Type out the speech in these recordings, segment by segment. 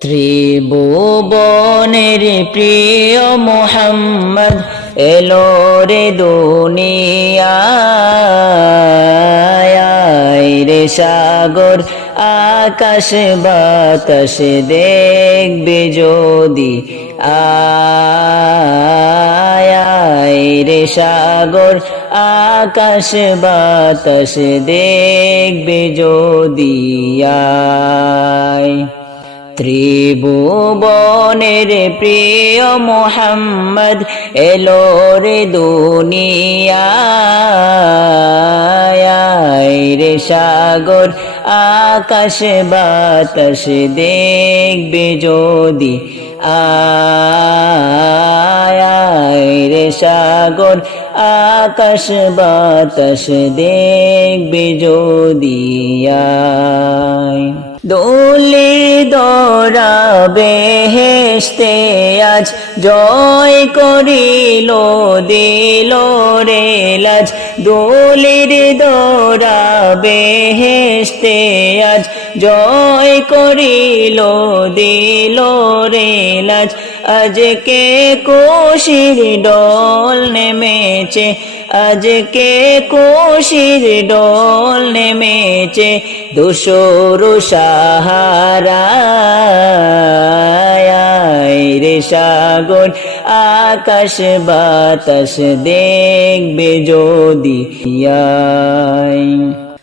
ত্রিভুবনের প্রিয় মোহাম্মদ এলো রে দুনিয়ায় রে সাগর আকাশ বাতাস দেখবে যদি আয় রে সাগর আকাশ বাতাস দেখবে যদি আয় ত্রিভুবনের প্রিয় মোহাম্মদ এলো রে দুনিয়ায় রে সাগর আকাশ বাতাস দেখবে যদি আয় রে সাগর আকাশ বাতাস দেখবে যদি আয় দোলে দরা বেহেশতে আজ জয় করিল দিল রে লাজ দোলের দরা বেহেশতে আজ জয় করিল দিল রে লাজ আজকে কোশির ডল নেমেছে আজকে কোশির ডল নেমেছে দুশোর সাহারায় রে সাগর আকাশ বাতাস দেখবে যদি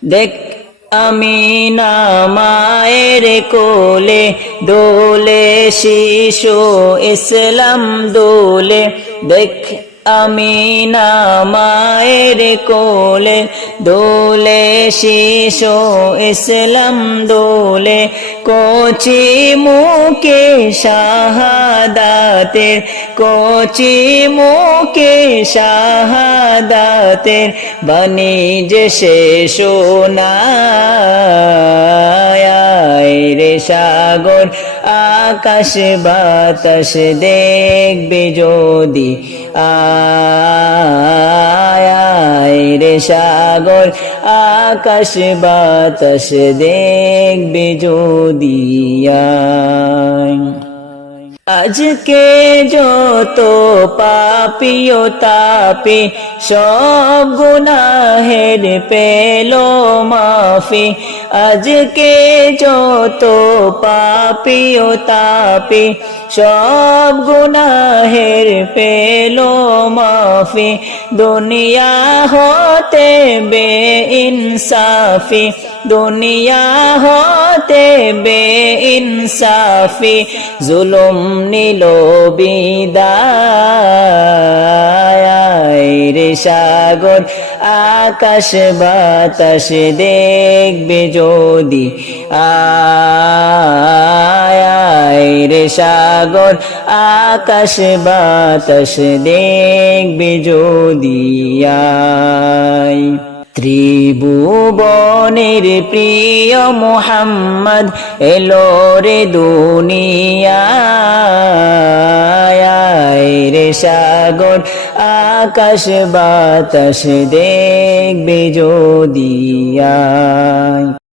দেখ আমিনা মায়ের কোলে দোলে শিশু ইসলাম দোলে দেখ আমিনা মায়ের কোলে দোলে শিশু ইসলাম দোলে কোচি মুখে শাহাদাতের কোচি মুখে শাহাদাতের বাণী যে শেষ শোনায় রে সাগর আকাশ বাতাস দেখবে যদি আয় রে সাগর আকাশ বাতাস দেখবে যদি আজকে যত পাপিও তাপি সব গুনাহের পেল মাফি আজকে যত পাপিও তাপি সব গুনাহের পেল মাফি দুনিয়া হতে বে ইনসাফি দুনিয়া হতে বে ইনসাফি জুলুম নিল বিদায় রে সাগর আকাশ বাতাস দেখবে যদি আয় রে সাগর আকাশ বাতাস দেখবে যদি ত্রিভুবনের প্রিয় মোহাম্মদ এলো রে দুনিয়ায় রে সাগর আকাশ বাতাস দেখবে যদি